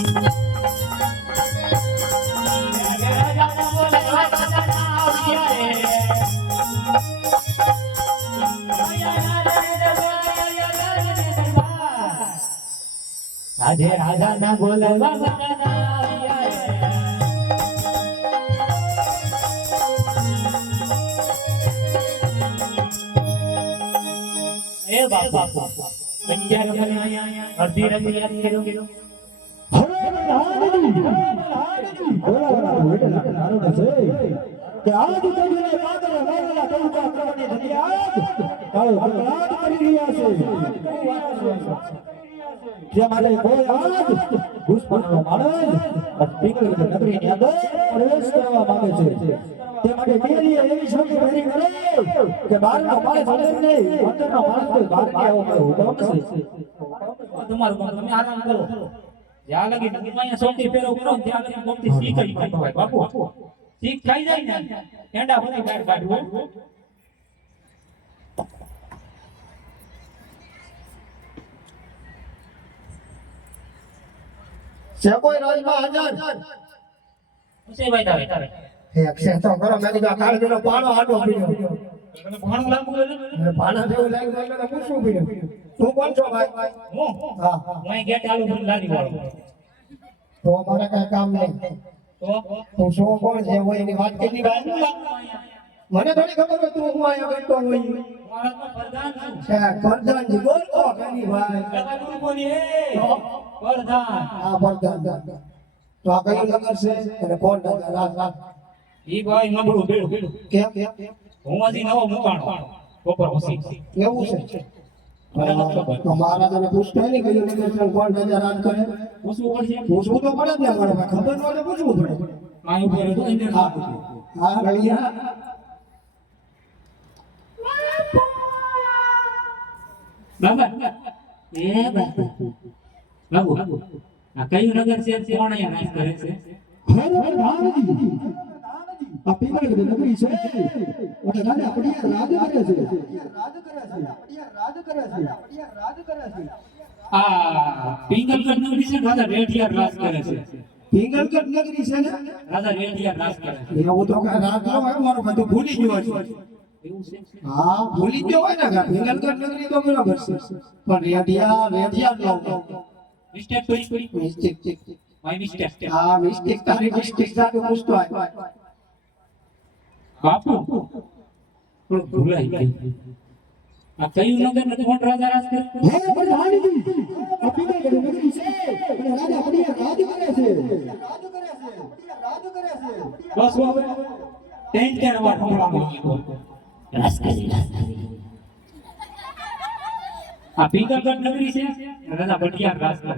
આજે રાજા ના બોલવા એ બાપા અત્યારે મને અહીંયા અડધી રમી યાદ કર્યો કે આજ તમને પાદર વાળા ટોકા કરવાની ધન્યવાદ તારો બરબાદ કરી રહ્યા છે જે માટે કોઈ આજ પુષ્પનો માણસ પીગળ નગરીની અંદર પ્રવેશ કરવા માંગે છે તે માટે મેરીએ એવી શબ્દ ભરી કરે કે બહારનો માણસ અંદર નહીં અંદરનો માણસ કોઈ બહાર નહીં આવો મારો હુકમ છે તમારું કામ તમે આરામ કરો જ્યાં લગી અહીંયા સોટી ફેરો કરો ત્યાં લગી કોમથી શીખ જ હોય બાપુ શીખ ખાઈ જાય ને એંડા ભરી બહાર કાઢવું છે કોઈ રાજમાં હાજર ઉસે ભાઈ તારે હે અક્ષય તો કરો મેં કા કાળ બેનો પાણો આડો પીડ્યો મને ભણ લાગુ એટલે પાણા જેવું લાગ્યું એટલે પૂછવું પીડ્યું તું કોણ છો ભાઈ હું હા હું ગેટ આલુ ભરી લારી વાળો તો મારા કઈ કામ નહીં તો તું શું કોણ છે હોય એની વાત કેટલી વાત મને થોડી ખબર હોય તું હું અહીંયા બેઠો હોય મારા તો પ્રધાન છું છે પ્રધાનજી બોલ કો ઘણી ભાઈ પ્રધાન બોલી એ પ્રધાન હા પ્રધાન તો આ કયું નગર છે અને કોણ નગર રાત રાત ઈ ભાઈ નબળું બેડું કેમ હું હજી નવો મુકાણો બપોર પછી એવું છે તો મહારાજાને પૂછતો નહીં કયું નગર છે કોણ રાજા રાજ કરે પૂછવું પડશે પૂછવું તો પડે જ ને મારે ખબર ન હોય પૂછવું પડે માય ઉપર તો અંદર હા રળિયા બાબા એ બાબુ આ કયું નગર છે કોણ અહીંયા નાશ કરે છે આ પીગળ નગરી છે અને રાજા પડિયા રાજ કરે છે આ પિંગલગઢ નગરી છે રાજા રેઠિયાર રાજ કરે છે પિંગલગઢ નગરી છે ને રાજા રેઠિયાર રાજ કરે છે એવું તો કઈ રાજ ન હોય મારું બધું ભૂલી ગયો છે એવું છે હા ભૂલી ગયો હોય ને પિંગલગઢ નગરી તો બરાબર છે પણ રેઠિયાર નો મિસ્ટેક કરી મિસ્ટેક માય મિસ્ટેક હા મિસ્ટેક તારી મિસ્ટેક સાથે પૂછતો હોય બાપુ પણ ભૂલાઈ ગઈ આ કયું નગર ને કોણ રાજા રાજ કરે હે પ્રધાનજી આ પીગળ નગરી છે અને રાજા પડિયા રાજ કરે છે બસ હવે ટેન્ટ કે વાર સંભળાવો રાજ કરી આ પિંગલગઢ નગરી છે રાજા ભટિયાર રાજ કરે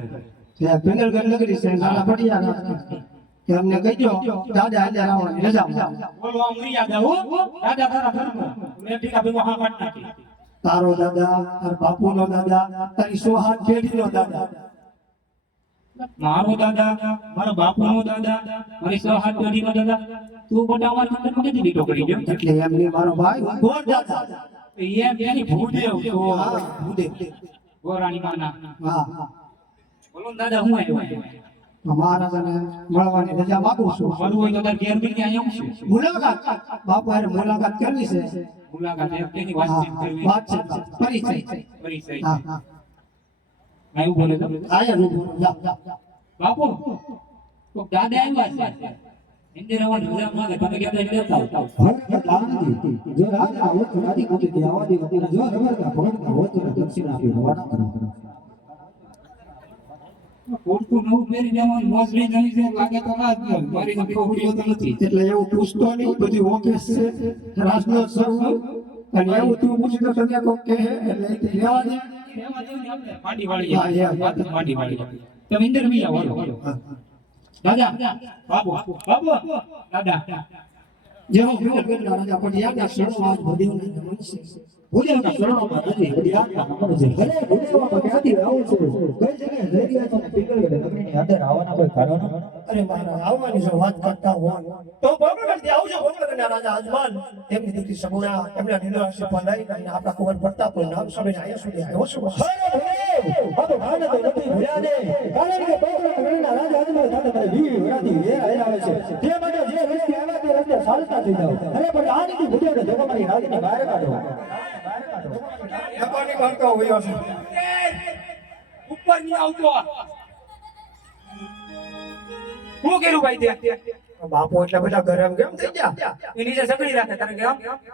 છે પિંગલગઢ નગરી છે રાજા પડિયા રાજ કરે કે અમને કહીજો દાદા આજે આવવાની રજા બોલો આમ નહીં યાદ આવો રાજા તારા ધર્મ મેં ઠીકા ભેગો હા કાઢ નાખી તારો દાદા તાર બાપુનો દાદા તારી સોહાન પેઢીનો દાદા મારો દાદા મારા બાપુનો દાદા મારી સહાત પેઢીનો દાદા તું મોટા અમારી અંદર કેદી દીટો કરી ગયો એટલે એમને મારો ભાઈ ગોર દાદા એમ એની ભૂદેવ છો હા ભૂદેવ ગોરાણી માના હા બોલો ને દાદા હું આવ્યો મહારાજાને મળવાની રજા માંગુ છું મળવું હોય તો તાર ઘેર બીજી અહીંયા હું છું મુલાકાત બાપુ હારે મુલાકાત કરવી છે મુલાકાત એમ તેની વાતચીત કરવી વાતચીત પરિચય પરિચય હા હા આવ્યું બોલે તો આયા રૂબરૂ જા બાપુ તો દાદા આવ્યા છે ઇન્દિરાવન રજા માંગે તમે કહેતા લેતા આવો જો રાજા હોત રાજી કુટી આવા દી હતી જો રમરકા ભણતા હોત દક્ષિણ આપી રવાના કરો કોટકું નવું પહેરી જવાનું મોજ લઈ જવી છે લાગે તો રાજ મારી તો પહોળીઓ તો નથી એટલે એવું પૂછતો નહીં બધી ઓકે છે રાજનો સર્વ અને એવું તું પૂછી તો તને કોક કહે એટલે લેવા દે માડી વાળી વાત માડી વાળી તમે ઇન્દર બી આવો દાદા બાબુ બાબુ દાદા જેવો પિંગલગઢના રાજા પડિયાના શરણમાં ભદેવને નમન છે ભદેવના શરણોમાં નથી પડિયાના નમન છે અરે ભદેવમાં ક્યાંથી આવો છો કઈ જગ્યાએ જઈ રહ્યા છો ને પિંગલગઢ નગરીની અંદર આવવાના કોઈ કારણ અરે મહારાજ આવવાની જો વાત કરતા હોય તો ભોગવડથી આવજો ભોગવડના રાજા અજમાન એમની દીકરી સગુણા એમના નિર્ણય પલાઈ અને આપણા ખબર પડતા કોઈ નામ સમય આયા સુધી આવ્યો છું અરે ભદેવ આ તો ભાન તો નથી ભૂલ્યા ને કારણ કે ભોગવડના રાજા ભૂદેવમાંથી એ આવે છે તે માટે જે રસ્તે આવ્યા તે રસ્તે ચાલતા થઈ જાઓ અરે પણ આ નીતિ ભૂદેવને ધક્કો મારી રાજની બહાર કાઢો જપાની બાળકો હોયો છે ઉપર નહીં આવતો હું કર્યું ભાઈ તે બાપુ એટલા બધા ગરમ કેમ થઈ ગયા એ નીચે સગડી રાખે તને કેમ